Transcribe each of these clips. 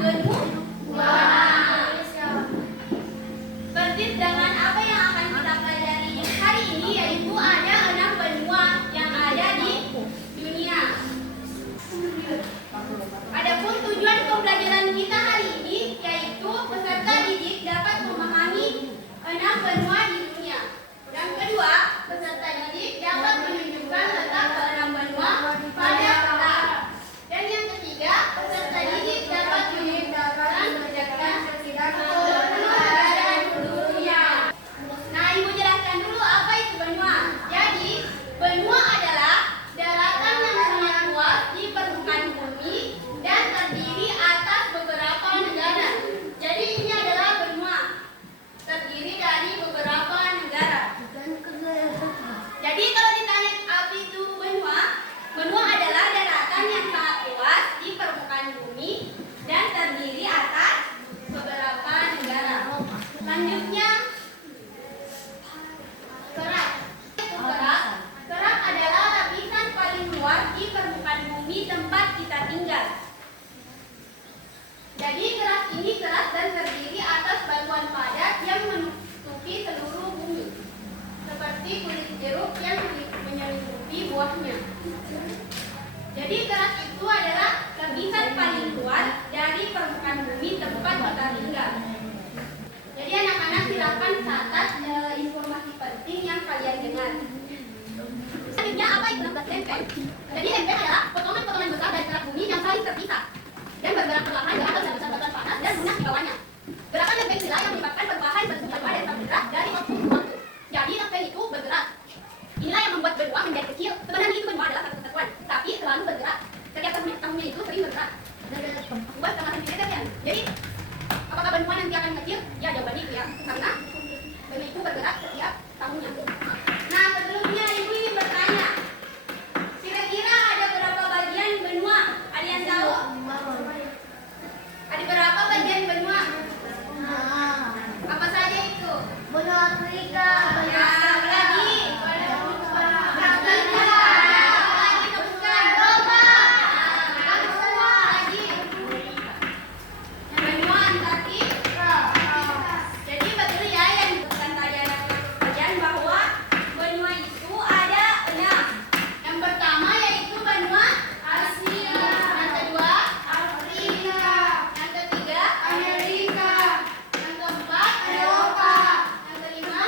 benua. Persis dengan apa yang akan kita pelajari hari ini, yaitu ada 6 benua yang ada di dunia. Adapun tujuan pembelajaran kita hari ini, yaitu peserta didik dapat memahami 6 benua di dunia. Yang kedua, peserta didik dapat menunjukkan letak ke-6 benua pada peta. Dan yang ketiga, peserta didik dapat menunjukkan kebijakan keberadaan dunia. Nah, Ibu jelaskan dulu apa itu benua. Jadi, benua adalah daratan yang sangat luas di permukaan bumi dan terdiri atas beberapa negara. Jadi, ini adalah benua. Terdiri dari beberapa negara. Jadi, kalau ditanya apa itu benua, benua adalah daratan yang sangat luas di permukaan bumi dan terdiri atas beberapa negara. Selanjutnya, kerak. Kerak adalah lapisan paling luas di permukaan bumi tempat kita tinggal. Jadi kerak ini keras dan terdiri atas batuan padat yang menutupi seluruh bumi, seperti kulit jeruk yang menyelimuti buahnya. Jadi kerak itu adalah lapisan paling luas dari permukaan bumi tempat kita tinggal. Jadi anak-anak silakan catat informasi penting yang kalian dengar. Selanjutnya, apa itu lempeng? Jadi lempeng adalah potongan-potongan besar dari kerak bumi yang saling terpisah dan bergerak perlahan di atas lapisan batuan panas dan lunak di bawahnya. Gerakan lempeng inilah yang menyebabkan perubahan bentuk benua dari samudera dari waktu ke waktu. Jadi lempeng itu bergerak. Inilah yang membuat benua menjadi kecil. Sebenarnya itu benua adalah satu kesatuan, tapi selalu bergerak. Setiap tahunnya itu sering bergerak. Buat sama sendiri kalian. Jadi apakah benua nanti akan kecil? Ya, jawabannya itu ya, karena benua itu bergerak setiap tahunnya. Nah, sebelumnya Ibu ingin bertanya, kira-kira ada berapa bagian benua? Ada yang tahu? Ada berapa bagian benua? Apa saja itu? Benua Afrika, Ya, lagi. Benua Antartika. Jadi betul ya yang disebutkan tadi anak kalian bahwa benua itu ada 6. Yang pertama yaitu benua Asia. Yang kedua Afrika. Yang ketiga Amerika. Yang keempat Eropa. Yang kelima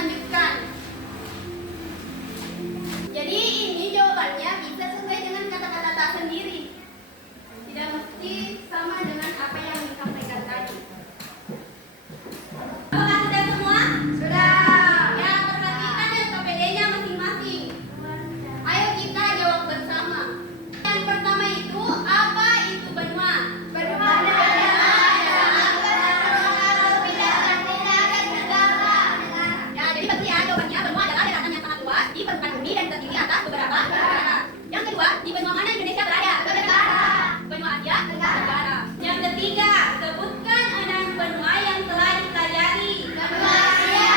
melanjutkan. Jadi ini jawabannya bisa sesuai dengan kata-kata tak sendiri. Tidak mesti sama dengan apa yang disampaikan tadi. Apakah sudah semua? Sudah. Ya, perhatikan SKPD-nya masing-masing. Ayo kita jawab bersama. Yang pertama itu, apa itu benua? Benua adalah ya, jadi pasti ya jawabannya benua adalah daratan yang sangat luas di permukaan bumi dan terdiri atas beberapa negara. Yang kedua, di benua mana Indonesia berada? Benua Asia Tenggara. Yang ketiga, sebutkan 6 benua yang telah dipelajari. Benua Asia,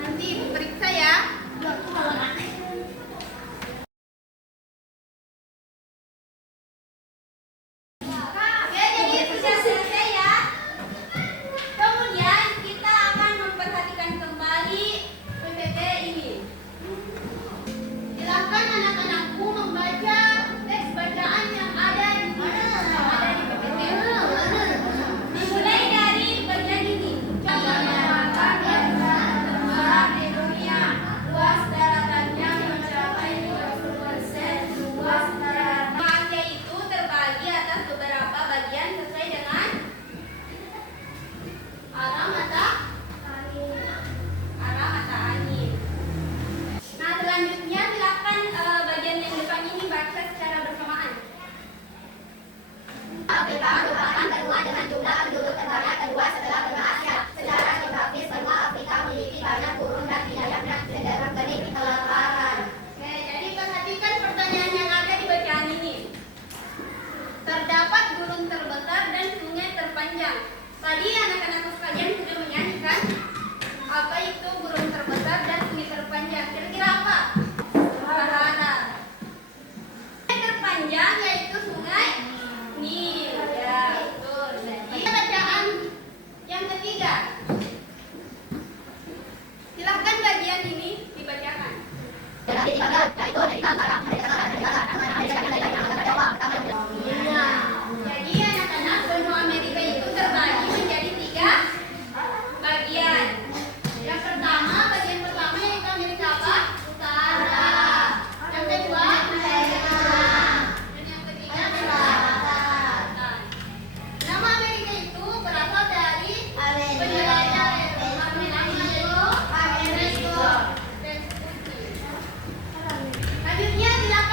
nanti periksa ya. Oke, jadi sudah selesai ya. Kemudian kita akan memperhatikan kembali PPT ini. Silakan anak-anakku membaca teks bacaan yang ada di PPT. Dimulai dari bagian ini. Daratan yang terbesar di dunia, luas daratannya mencapai 20% luas daratan. Asia itu terbagi atas beberapa bagian sesuai dengan arah mata angin. Nah, selanjutnya silakan bagian yang depan ini baca secara bersamaan. Afrika merupakan benua dengan jumlah penduduk terbanyak kedua setelah benua Asia. Secara geografis, benua Afrika memiliki banyak gurun dan wilayahnya cenderung benih kelaparan. Oke, jadi perhatikan pertanyaan yang ada di bacaan ini. Terdapat gurun terbesar dan sungai terpanjang. Tadi anak-anakku sekalian sudah menyanyikan apa itu gurun terbesar dan sungai terpanjang. Kira-kira apa? Sahara. Sungai terpanjang yaitu sungai Nil. Ya, betul. Jadi bacaan yang ketiga. Silahkan bagian ini dibacakan. Jadi anak-anak, benua Amerika itu terbagi menjadi 3 bagian. Yang pertama, bagian pertama yaitu Amerika apa? Utara. Yang kedua, dan yang ketiga selatan. Nama Amerika itu berasal dari penjelajah Vespucci. Selanjutnya silakan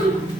Aduh.